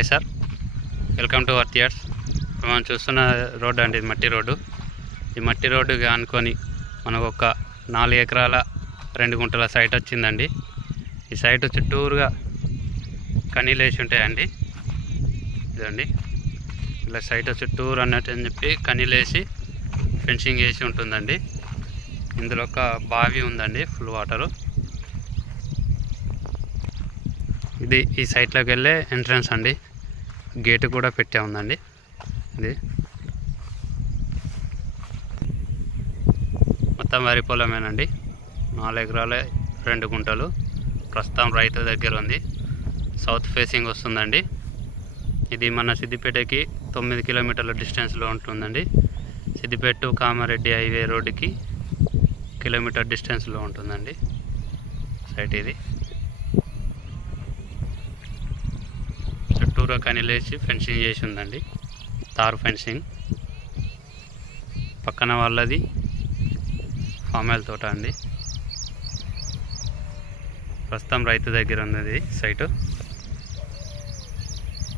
Hi sir, welcome to our theatres. మనం చూస్తున్న road అండి, ఇది మట్టి రోడ్డు. ఈ మట్టి రోడ్డుకి ఆనుకొని మనకు ఒక 4 ఎకరాల 2 గుంటల సైట్ వచ్చిందండి. ఈ సైట్ చుట్టూరుగా కనీలు వేసి ఉంటాయండి. ఇదండి ఇలా సైట్ చుట్టూరు అన్నట్టు అని చెప్పి కనీలు వేసి ఫెన్సింగ్ వేసి ఉంటుందండి. ఇందులో ఒక బావి ఉందండి, ఫుల్ వాటరు. ఇది ఈ సైట్లోకి వెళ్ళే ఎంట్రన్స్ అండి. గేటు కూడా పెట్టే ఉందండి. ఇది మొత్తం వరి పొలమేనండి. 4 ఎకరాల 2 గుంటలు. ప్రస్తుతం రైతు దగ్గర ఉంది. సౌత్ ఫేసింగ్ వస్తుందండి. ఇది మన సిద్దిపేటకి 9 కిలోమీటర్ల డిస్టెన్స్లో ఉంటుందండి. సిద్దిపేట టు కామారెడ్డి హైవే రోడ్డుకి కిలోమీటర్ డిస్టెన్స్లో ఉంటుందండి సైట్. ఇది చుట్టూరా కనీలేసి ఫెన్సింగ్ చేసి ఉందండి, తారు ఫెన్సింగ్. పక్కన వాళ్ళది ఫామాయిల్ తోట అండి. ప్రస్తుతం రైతు దగ్గర ఉన్నది సైటు.